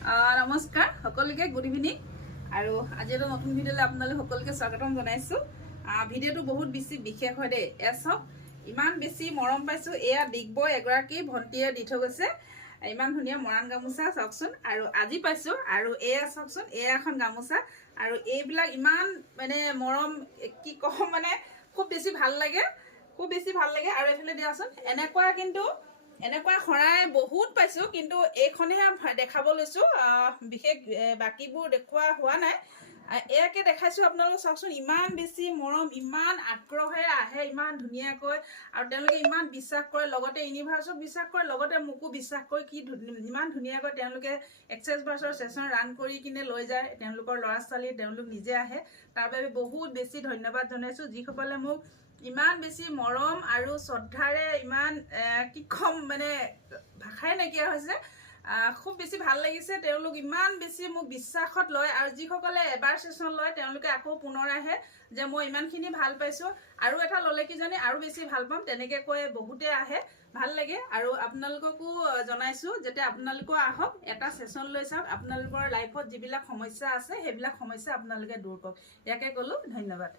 নমস্কাৰ সকলোকে good evening আৰু আজি এটা নতুন ভিডিঅ'লৈ আপোনালোক সকলোকে স্বাগতম জনাইছো। ভিডিঅ'টো বহুত বেছি বিশেষ হয় দেই। এয়া চাওক, ইমান বেছি মৰম পাইছো। এয়া ডিগবয় এগৰাকী ভণ্টিয়ে দি থৈ গৈছে ইমান ধুনীয়া মৰাণ গামোচা চাওকচোন। আৰু আজি পাইছো আৰু এয়া চাওকচোন, এয়া এখন গামোচা আৰু এইবিলাক ইমান মানে মৰম কি কম, মানে খুব বেছি ভাল লাগে, খুব বেছি ভাল লাগে। আৰু এইফালে দিয়াচোন, এনেকুৱা শৰাই বহুত পাইছো, কিন্তু এইখনহে দেখাব লৈছো। বিশেষ বাকীবোৰ দেখুওৱা হোৱা নাই। এয়াকে দেখাইছো আপোনালোকক চাওকচোন। ইমান বেছি মৰম, ইমান আগ্ৰহেৰে আহে, ইমান ধুনীয়াকৈ, আৰু তেওঁলোকে ইমান বিশ্বাস কৰে, লগতে ইউনিভাৰ্চক বিশ্বাস কৰে, লগতে মোকো বিশ্বাস কৰি ইমান ধুনীয়াকৈ তেওঁলোকে এক্সেছ বাছৰ ছেশ্যন ৰান কৰি কিনে লৈ যায়। তেওঁলোকৰ ল'ৰা ছোৱালী তেওঁলোক নিজে আহে, তাৰ বাবে বহুত বেছি ধন্যবাদ জনাইছো যিসকলে মোক ইমান বেছি মৰম আৰু শ্ৰদ্ধাৰে ইমান কি কম, মানে ভাষাই নাইকিয়া হৈছে। খুব বেছি ভাল লাগিছে। তেওঁলোক ইমান বেছি মোক বিশ্বাসত লয়, আৰু যিসকলে এবাৰ ছেশ্যন লয় তেওঁলোকে আকৌ পুনৰ আহে যে মই ইমানখিনি ভাল পাইছো, আৰু এটা ল'লে কিজানি আৰু বেছি ভাল পাম, তেনেকৈ কৈ বহুতে আহে। ভাল লাগে। আৰু আপোনালোককো জনাইছো যাতে আপোনালোকো আহক, এটা ছেশ্যন লৈ চাওক। আপোনালোকৰ লাইফত যিবিলাক সমস্যা আছে সেইবিলাক সমস্যা আপোনালোকে দূৰ কৰক। ইয়াকে ক'লো, ধন্যবাদ।